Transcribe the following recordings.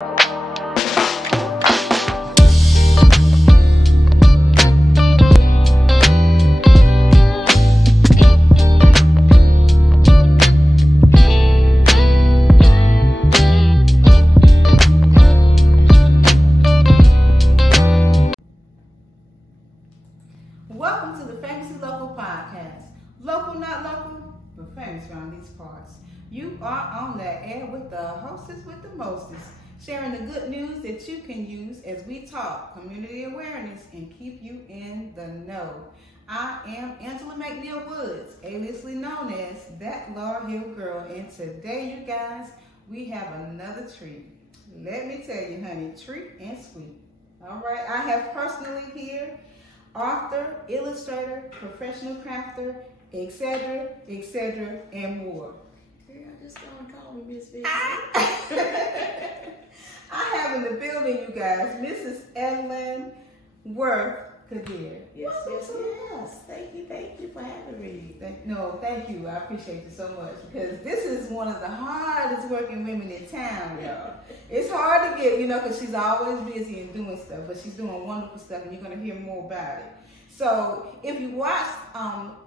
Welcome to the Famously Local Podcast. Local, not local, but famous around these parts. You are on the air with the hostess with the mostest, sharing the good news that you can use as we talk community awareness and keep you in the know. I am Angela McNeil Woods, aliasly known as That Laurel Hill Girl, and today, you guys, we have another treat. Let me tell you, honey, treat and sweet. All right, I have personally here author, illustrator, professional crafter, etc., and more. Girl, just don't call me Miss Vicky. I have in the building, you guys, Mrs. Evelyn Worth Kadir. Yes. Thank you for having me. Thank you. I appreciate you so much because this is one of the hardest working women in town, y'all. It's hard to get, because she's always busy and doing stuff, but she's doing wonderful stuff, and you're going to hear more about it. So if you watched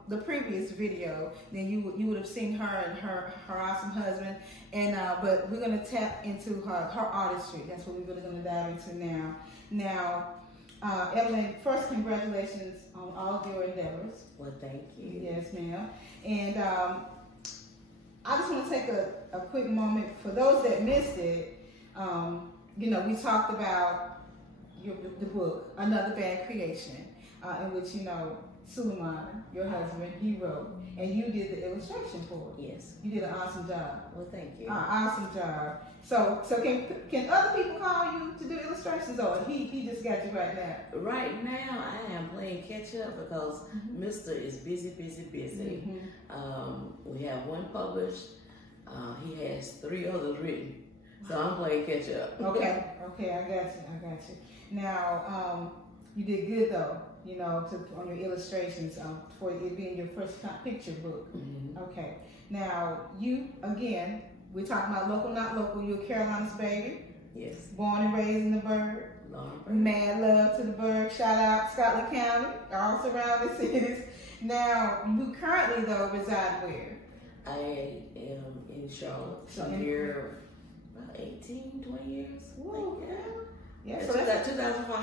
the previous video, then you would have seen her and her awesome husband. And but we're going to tap into her artistry. That's what we're really going to dive into now. Now, Evelyn, first, congratulations on all of your endeavors. Well, thank you. Yes, ma'am. And I just want to take a quick moment for those that missed it. We talked about the book, Another Bad Creation, in which, Suleiman, your husband, he wrote, and you did the illustration for it. Yes. You did an awesome job. Well, thank you. Awesome job. So can other people call you to do illustrations, or he just got you right now? Right now, I am playing catch up because Mr. is busy. We have one published. He has 3 others written. So I'm playing catch up. Okay, I got you. Now, you did good though, on your illustrations for it being your first picture book. Okay. Now, you, again, we're talking about local, not local. You're Carolina's baby. Yes. Born and raised in the Burg. Mad love to the Burg. Shout out Scotland County, all surrounding cities. Now, you currently, though, reside where? I am in Charlotte. I'm here about 18, 20 years. Whoa, yeah. So that's 2005.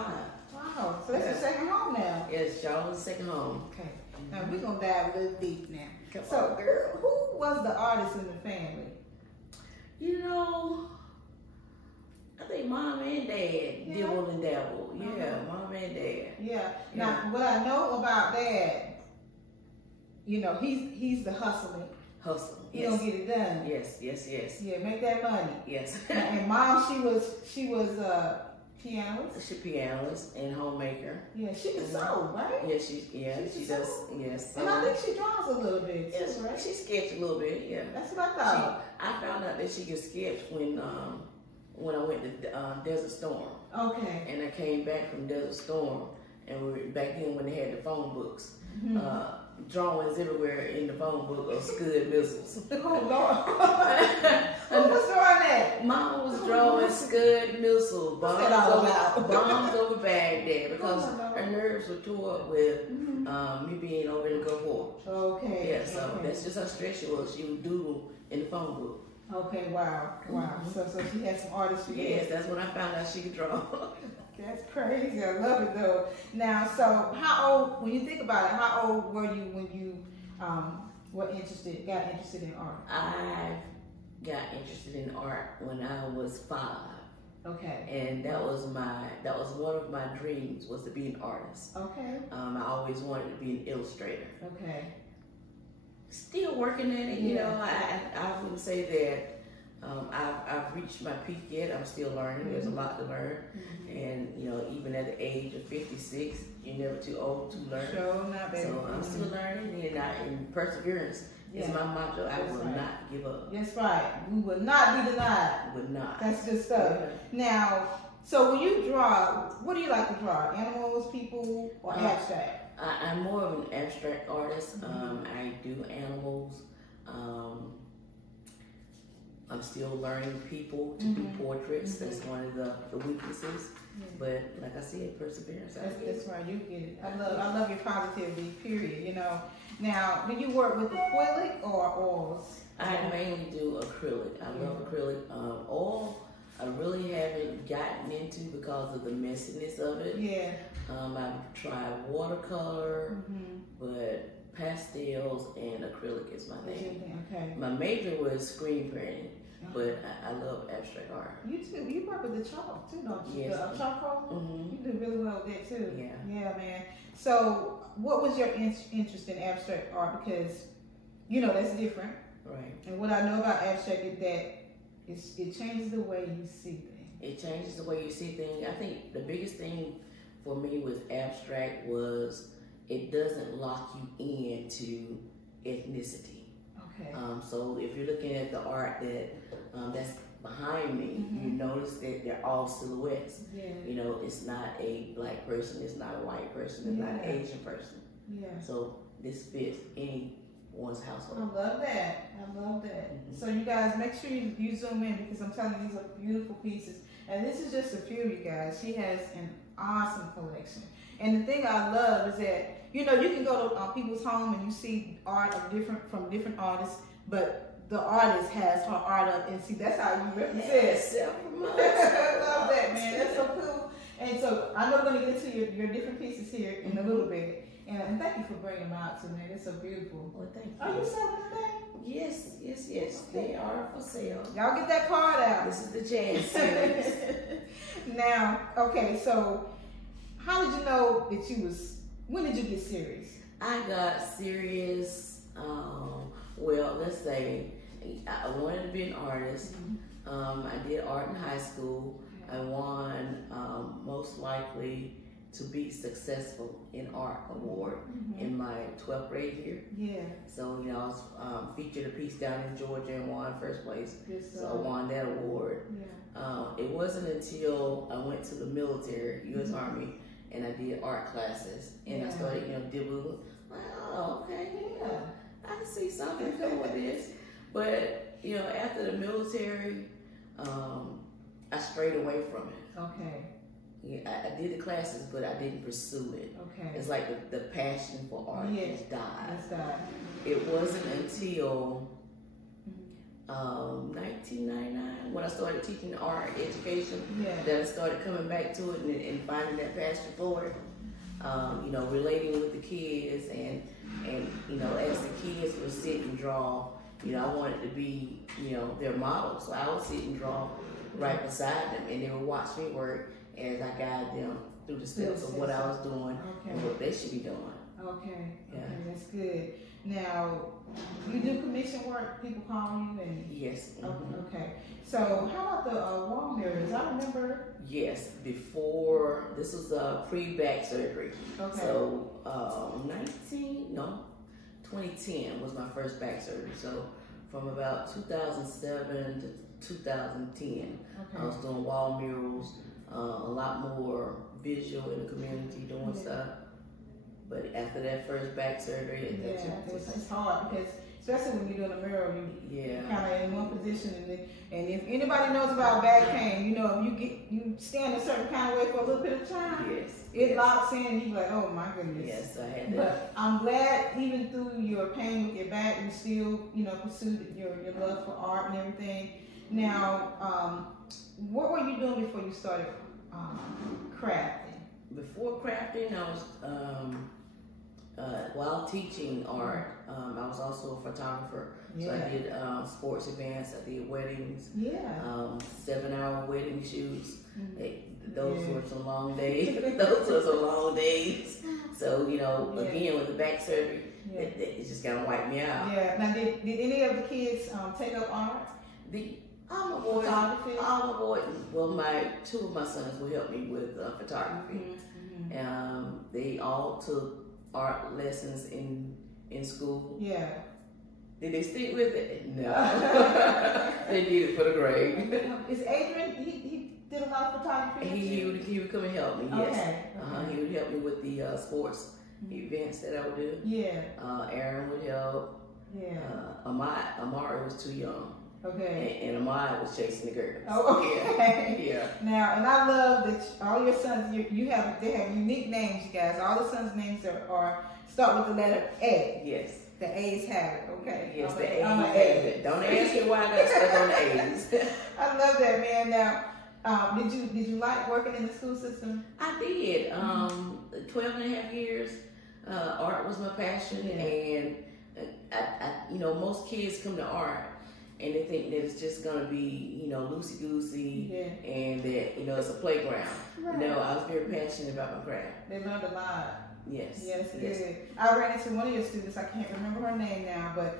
Wow, so that's your second home now. Yes, Charlotte's second home. Okay. Now, we're going to dive a little deep now. Come so, on, girl. Who was the artist in the family? I think mom and dad dibbled and dabbled. Yeah, mom and dad. Yeah. Now, what I know about dad, he's the hustling. He don't get it done. Yes. Yeah, make that money. Yes. And mom, she was pianist. She's a pianist and homemaker. Yeah, she can sew, right? Yeah, she does. Yes. And I think she draws a little bit too, yes, right? She sketched a little bit. Yeah. That's what I thought. I found out that she could sketch when I went to Desert Storm. Okay. And I came back from Desert Storm, and we were back then when they had the phone books. Drawings everywhere in the phone book of Scud missiles. Oh Lord! Who was drawing that? Mama was drawing Scud missiles, bombs over Baghdad, because her nerves were tore up with me being over in the Gulf War. Okay. Yeah, so that's just how stressed she was. She would doodle in the phone book. Okay, wow. So she had some artistry. Yes, that's when I found out she could draw. That's crazy. I love it though. Now, so how old, when you think about it, how old were you when you got interested in art? I got interested in art when I was 5. Okay. And that was one of my dreams, was to be an artist. Okay. I always wanted to be an illustrator. Okay. Still working at it, I wouldn't say that I've reached my peak yet. I'm still learning. There's a lot to learn. And, even at the age of 56, you're never too old to learn. Sure, not bad. So I'm still learning, and perseverance is my motto. I will not give up. That's right. We will not be denied. Would not. That's good stuff. Yeah. Now, so when you draw, what do you like to draw? Animals, people, or abstract? I'm more of an abstract artist. I do animals. I'm still learning people to do portraits. That's one of the weaknesses. Yeah. But like I said, perseverance. That's right. You get it. I love your positivity. Period. You know. Now, do you work with acrylic or oils? I mainly do acrylic. I love acrylic. Oil, I really haven't gotten into because of the messiness of it. Yeah. I've tried watercolor, but pastels and acrylic is my thing. Okay. My major was screen printing, but I love abstract art. You too. You work with the chalk too, don't you? Yes. The charcoal? You do really well with that too. Yeah. Yeah, man. So, what was your interest in abstract art? Because, you know, that's different. Right. And what I know about abstract is that it changes the way you see things. It changes the way you see things. I think the biggest thing for me with abstract was it doesn't lock you into ethnicity. Okay. So if you're looking at the art that's behind me, you notice that they're all silhouettes. Yeah. You know, it's not a black person, it's not a white person, it's not an Asian person. Yeah. So this fits anyone's household. I love that. I love that. So you guys, make sure you zoom in because I'm telling you, these are beautiful pieces. And this is just a few, you guys. She has an awesome collection. And the thing I love is that, you know, you can go to people's home and you see art from different artists, but the artist has her art up, and see, that's how you represent. I love that, man. That's so cool. And so I know we're going to get to your different pieces here in a little bit. And thank you for bringing them out to me. They're so beautiful. Well, thank you. Are you selling anything? Yes. Okay. They are for sale. Y'all get that card out. This is the jazz series. Now, okay, so how did you know that when did you get serious? I got serious, well, let's say, I wanted to be an artist. I did art in high school. I won most likely to be successful in art award in my 12th grade year. Yeah. So, you know, I was featured a piece down in Georgia and won first place. So I won that award. Yeah. It wasn't until I went to the military, U.S. Army, and I did art classes. And I started, you know, dibbling. Oh, okay, yeah. I can see something come with this. But, you know, after the military, I strayed away from it. Okay. Yeah, I did the classes, but I didn't pursue it. Okay. It's like the passion for art has died. It's died. It wasn't until 1999 when I started teaching art education that I started coming back to it and finding that passion for it. You know, relating with the kids and you know, as the kids would sit and draw, you know, I wanted to be, you know, their model. So I would sit and draw right beside them, and they would watch me work as I guide them through the steps of what I was doing and what they should be doing. Okay. Yeah. Okay, that's good. Now, you do commission work? People call you and yes. Okay. So how about the wall mirrors? I remember. Yes. Before this was pre-back surgery. Okay. So 2010 was my first back surgery. So from about 2007 to 2010, I was doing wall murals. A lot more visual in the community doing stuff. But after that first back surgery, it's hard because especially when you're doing a mural, you kind of in one position, and if anybody knows about back pain, you know, if you stand a certain kind of way for a little bit of time, it locks in, and you're like, oh my goodness. Yes, I had that. But I'm glad even through your pain with your back, you still, you know, pursued your love for art and everything. Now, what were you doing before you started crafting? Before crafting, I was, while teaching art, I was also a photographer. So I did sports events, I did weddings, 7-hour wedding shoots. Those were some long days. Those were some long days. So, you know, again, with the back surgery, it just kind of wiped me out. Yeah. Now, did any of the kids take up art? I'm a boy. Well, two of my sons will help me with photography. They all took art lessons in school. Yeah. Did they stick with it? No. They did it for the grade. Is Adrian? He did a lot of photography. He would come and help me. Yes. Okay. He would help me with the sports events that I would do. Yeah. Aaron would help. Yeah. Amari was too young. Okay. And Ahmad was chasing the girls. Oh, okay. Yeah. Now, and I love that all your sons, they have unique names, you guys. All the sons' names are start with the letter A. Yes. The A's have it, okay? Yes, I'm the A's I'm have it. Don't ask me why I got stuck on the A's. I love that, man. Now, did you like working in the school system? I did. 12 and a half years. Art was my passion, and I most kids come to art and they think that it's just gonna be, loosey goosey, and that it's a playground. Right. No, I was very passionate about my craft. They learned a lot. Yes. Yes, it did. I ran into one of your students. I can't remember her name now, but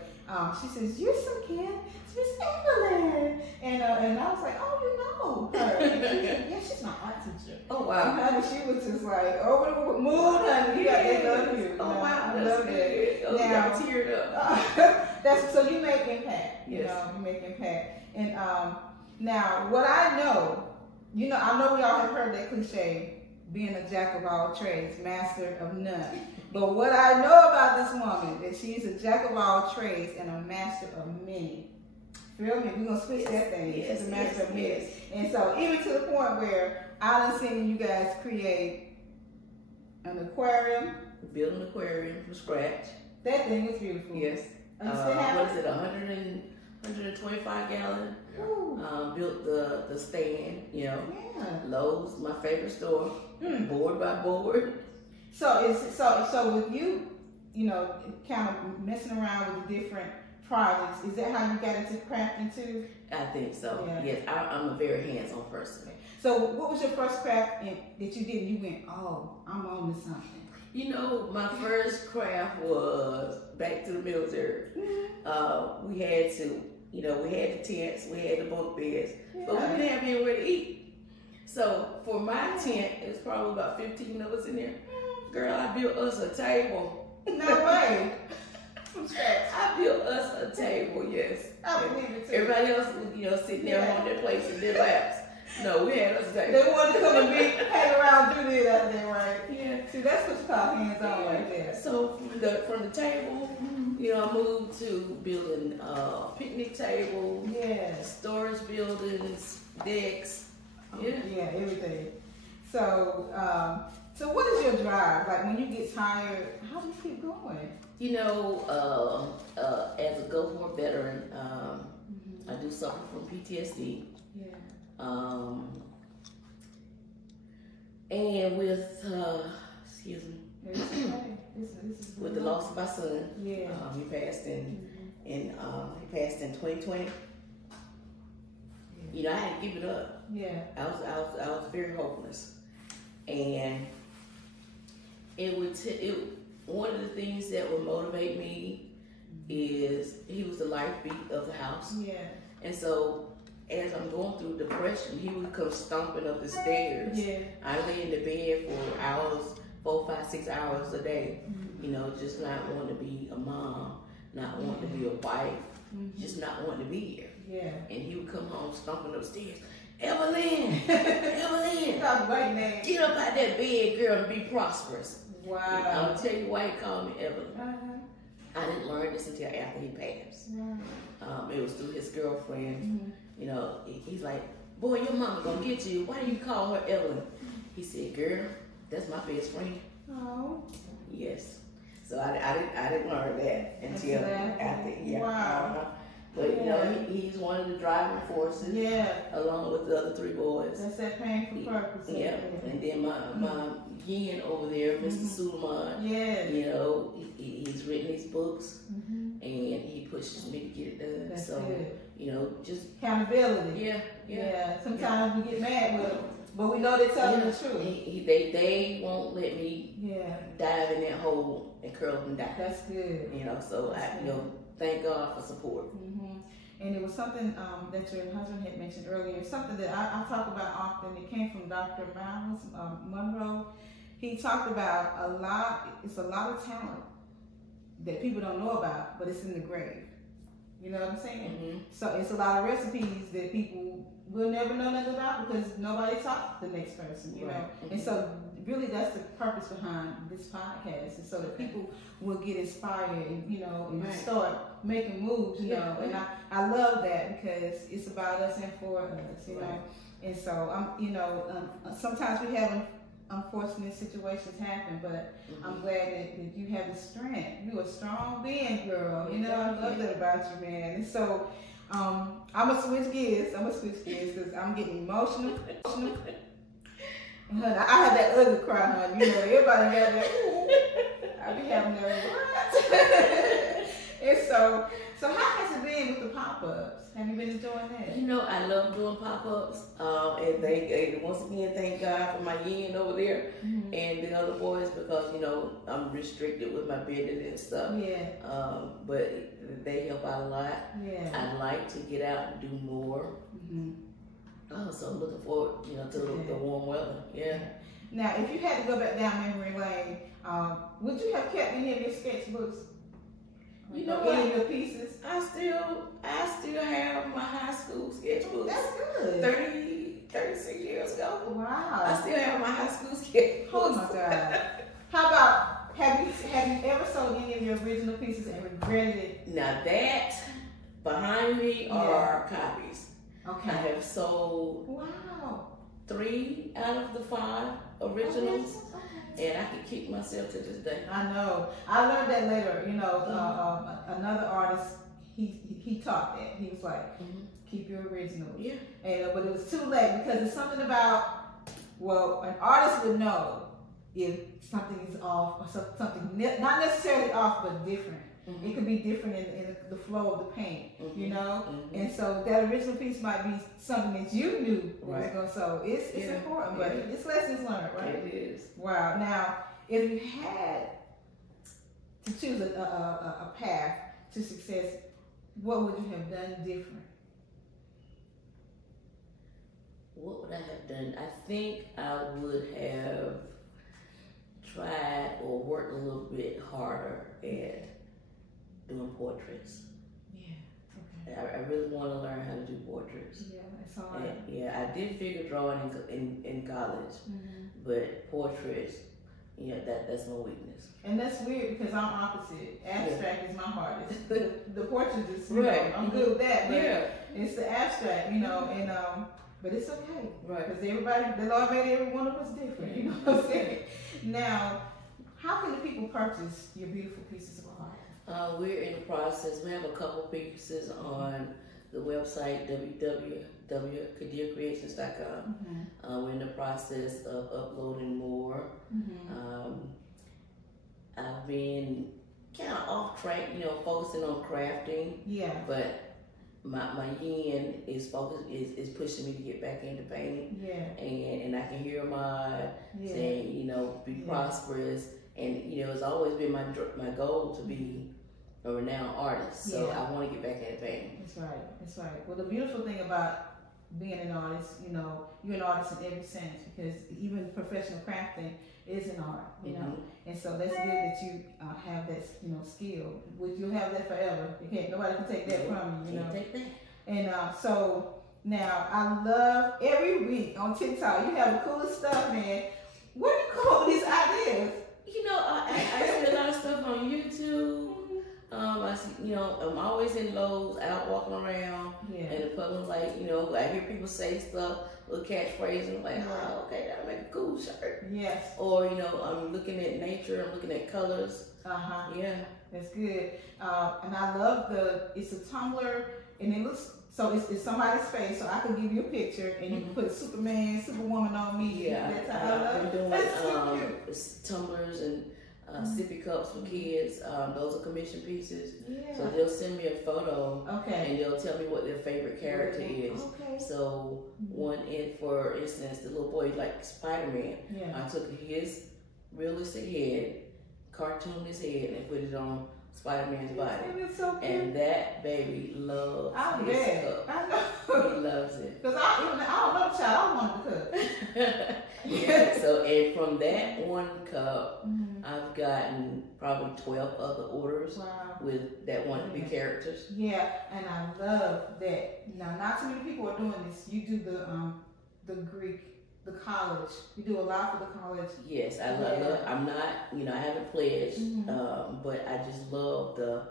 she says, "You're so cute, Miss Evelyn," and I was like, "Oh, you know her?" And she said, "Yeah, she's my art teacher." Oh wow. And she was just like, "Over the moon, honey. They love you." Oh wow, I love it. Oh, now, got teared up. That's so you make impact. Yes. You make impact. And now, what I know, I know we all have heard that cliche. Being a jack of all trades, master of none. But what I know about this woman is she's a jack of all trades and a master of many. Feel me? We're gonna switch that thing. Yes, she's a master of many. And so even to the point where I done seen you guys create an aquarium. Build an aquarium from scratch. That thing is beautiful. Yes. What is it? 125 gallon. Built the stand. Lowe's, my favorite store. Board by board. So with you, kind of messing around with the different projects, is that how you got into crafting too? I think so. Yeah. Yes, I'm a very hands-on person. So what was your first craft that you did and you went, "Oh, I'm on to something"? My first craft was back to the military. We had to, we had the tents, we had the bunk beds, but we didn't have anywhere to eat. So for my tent, it's probably about 15 of us in there. Girl, I built us a table. No way. From scratch. I built us a table, yes. I believe it too. Everybody else was, sitting there on their plates in their laps. No, we had us a table. They wanted to come and hang around, do this out there, right? Yeah. See, that's what you call hands-on right there. So from the table, I moved to building picnic tables, storage buildings, decks. Yeah, everything. So, so what is your drive? Like when you get tired, how do you keep going? As a Gulf War veteran, I do suffer from PTSD. Yeah. And with, excuse me, with the loss of my son, he passed in 2020. I had to give it up. Yeah. I was very hopeless, and one of the things that would motivate me is he was the life-beat of the house. Yeah. And so as I'm going through depression, he would come stomping up the stairs. Yeah. I lay in the bed for hours, 4, 5, 6 hours a day. Just not wanting to be a mom, not wanting to be a wife, just not wanting to be here. Yeah. And he would come home stomping upstairs. Evelyn, Evelyn, get up out that bed, girl, and be prosperous. Wow. And I'll tell you why he called me Evelyn. I didn't learn this until after he passed. It was through his girlfriend. He's like, "Boy, your mama gonna get you. Why do you call her Evelyn?" He said, "Girl, that's my best friend." Oh. Yes. So I didn't learn that until after. Yeah. Wow. But he's one of the driving forces. Yeah. Along with the other 3 boys. That's that painful purpose. Yeah. And then my yin over there, Mr. Suleiman. Yeah. He's written these books, and he pushes me to get it done. That's so good. just accountability. Yeah. Sometimes we get mad with them, but we know they're telling the truth. They won't let me dive in that hole and curl up and die. That's good. So thank God for support. And it was something that your husband had mentioned earlier, something that I talk about often. It came from Dr. Miles Monroe. He talked about it's a lot of talent that people don't know about, but it's in the grave. You know what I'm saying? So it's a lot of recipes that people we'll never know nothing about because nobody taught the next person, you know. And so really that's the purpose behind this podcast, and so that people will get inspired and, you know, and start making moves, you know. And I love that because it's about us and for us, you know. And so I'm, you know, sometimes we have unfortunate situations happen, but I'm glad that you have the strength. You're a strong being, girl. You know, I love that about you, man. And so I'm gonna switch gears because I'm getting emotional. Honey, I have that ugly cry, honey. You know, everybody got that. I be having that what? And so how has it been with the pop-ups? Have you been enjoying that? You know, I love doing pop-ups. And once again, thank God for my yin over there and the other boys, because, you know, I'm restricted with my bedding and stuff. Yeah. But they help out a lot. Yeah. I like to get out and do more. So I'm looking forward, you know, to the warm weather. Yeah. Now, if you had to go back down memory lane, would you have kept any of your sketchbooks? You know what? Any of your pieces? I still have my high school sketchbooks. That's good. 36 years ago. Wow. I still have my high school sketchbooks. Oh my God. How about, have you ever sold any of your original pieces and regretted it? Now that behind me are copies. Okay. I have sold 3 out of the 5 originals. And I can kick myself to this day. I know. I learned that later. You know, another artist, he taught that. He was like, keep your original. Yeah. And, but it was too late because it's something about, well, an artist would know if something is off or something, not necessarily off, but different. It could be different in the flow of the paint, you know? And so that original piece might be something that you knew was going to, so it's important, but it's lessons learned, right? It is. Wow. Now, if you had to choose a path to success, what would you have done different? What would I have done? I think I would have tried or worked a little bit harder at doing portraits. Yeah. Okay. I really want to learn how to do portraits. Yeah, it's hard. I did figure drawing in college, but portraits, that's my weakness. And that's weird because I'm opposite. Abstract is my hardest. The portraits is I'm good with that, but it's the abstract, you know, and but it's okay, right? Because the Lord made every one of us different. You know what I'm saying? Now, how can the people purchase your beautiful pieces of art? We're in the process. We have a couple pieces on the website www.kadircreations.com. We're in the process of uploading more. I've been kind of off track, focusing on crafting. Yeah. But my yin is pushing me to get back into painting. Yeah. And I can hear my saying, be prosperous. And it's always been my goal to be a renowned artist, so I want to get back at painting. That's right. Well, the beautiful thing about being an artist, you're an artist in every sense, because even professional crafting is an art, and so that's good that you have that, skill. Which you'll have that forever. Nobody can take that from you. Can't take that. And so now I love every week on TikTok. You have the coolest stuff, man. Where do you come up with these ideas? I see a lot of stuff on YouTube. I see, I'm always in Lowe's, out walking around, and the public, I hear people say stuff, little catchphrases, and I'm like, oh, okay, that'll make a cool shirt. Yes. Or, I'm looking at nature, I'm looking at colors. Yeah. That's good. And I love it's a tumbler, and it looks, so it's somebody's face, so I can give you a picture, and you can put Superman, Superwoman on me. Yeah. That's how I love it. That's cute. Tumblers and sippy cups for kids. Those are commission pieces. Yeah. So they'll send me a photo, and they'll tell me what their favorite character is. Okay. So for instance, the little boy like Spider-Man. Yeah. I took his realistic head, cartooned his head, and put it on Spider-Man's body. So and that baby loves his cup. I know. He loves it. Because I don't know the child, I want to cook. Yeah. So, and from that one cup, I've gotten probably 12 other orders with that want to be characters. Yeah, and I love that. Now, not too many people are doing this. You do the Greek, the college. You do a lot for the college. Yes, I love. I'm not, I haven't pledged, but I just love the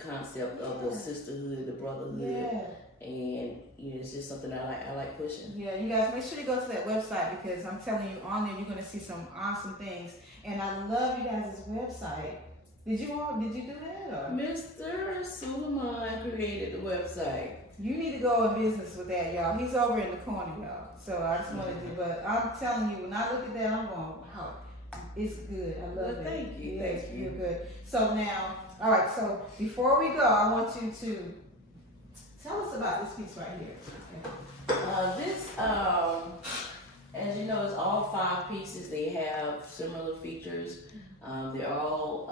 concept of the sisterhood, the brotherhood. Yeah. And it's just something I like pushing. Yeah, you guys make sure to go to that website, because I'm telling you, on there you're gonna see some awesome things. And I love you guys' website. Did you do that? Or? Mr. Suleiman created the website. You need to go in business with that, y'all. He's over in the corner, y'all. So I just wanted to, but I'm telling you, when I look at that, I'm going, wow, it's good. I love it. Thank you. Yes, Thank you. you're good. So now, all right. So before we go, I want you to tell us about this piece right here. This, as you know, it's all 5 pieces. They have similar features. They're all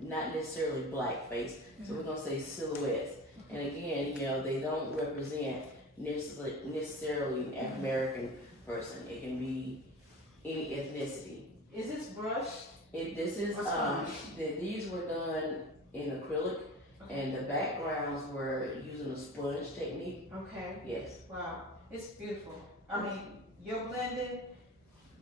not necessarily blackface, so we're gonna say silhouettes. And again, they don't represent necessarily an African American person. It can be any ethnicity. Is this brushed? This is these were done in acrylic. And the backgrounds were using a sponge technique. Okay. Yes. Wow. It's beautiful. I mean, your blending,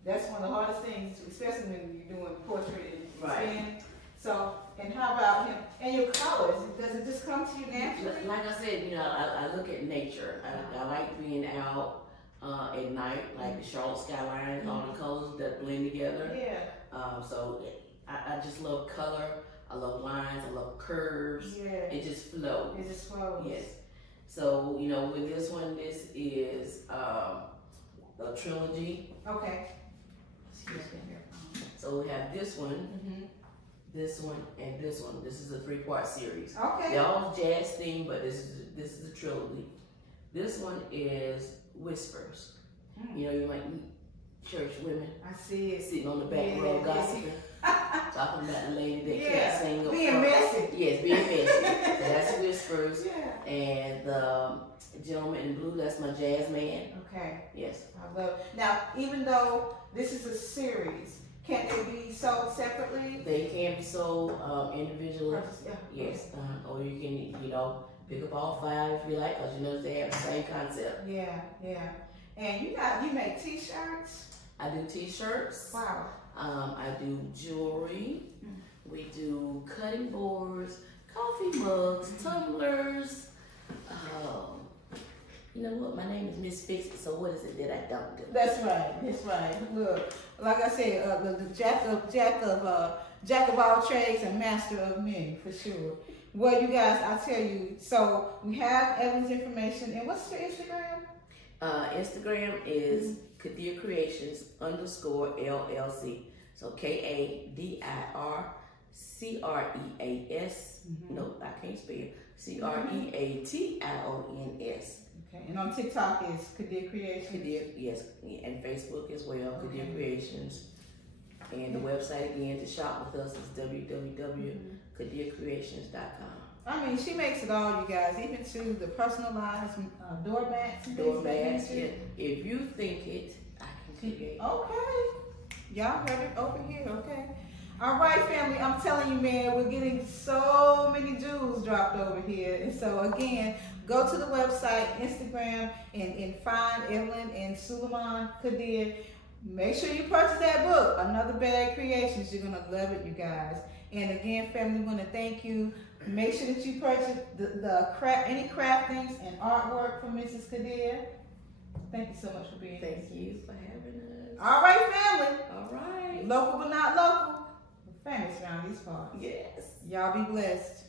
that's one of the hardest things, especially when you're doing portrait and skin. So, and how about him? And your colors, does it just come to you naturally? Like I said, I look at nature. I like being out at night, like the Charlotte skyline, all the colors that blend together. Yeah. So I just love color. I love lines, I love curves. Yeah. It just flows. It just flows. Yes. So, with this one, this is a trilogy. Okay. So we have this one, this one, and this one. This is a 3-part series. Okay. They're all jazz themed, but this is a trilogy. This one is Whispers. You might meet church women. I see it. Sitting on the back row gossiping. Talking about the lady that can't sing up being messy. Yes, being messy. So that's Whispers. Yeah. And the gentleman in blue, that's my jazz man. Okay. Yes. I love it. Now, even though this is a series, can they be sold separately? They can be sold individually. Yeah. Yes. Or you can, pick up all 5 if you like, because they have the same concept. Yeah, yeah. And you make t-shirts? I do t-shirts. Wow. I do jewelry. We do cutting boards, coffee mugs, tumblers. You know what? My name is Miss Fix It, so what is it that I don't do? That's right. That's right. Look, like I said, the jack of all trades and master of many, for sure. Well, you guys, I tell you. So we have Evelyn's information, and what's your Instagram? Instagram is Kadir Creations _LLC. So KADIR CREAS. No, I can't spell CREATIONS. Okay, and on TikTok is Kadir Creations. Kadir, yes, and Facebook as well. Kadir Creations. And the website again to shop with us is www.kadircreations.com. I mean, she makes it all, you guys, even to the personalized doormats. Doormats, yeah. If you think it, I can create. Okay. Y'all heard it over here, okay? All right, family, I'm telling you, man, we're getting so many jewels dropped over here. And so, again, go to the website, Instagram, and find Evelyn and Suleiman Kadir. Make sure you purchase that book, Another Bad Creations. You're going to love it, you guys. And again, family, we want to thank you. Make sure that you purchase any craftings and artwork from Mrs. Kadir. Thank you so much for being here. Thank you for having us. All right, family. All right. Local but not local. We're famous around these parts. Yes. Y'all be blessed.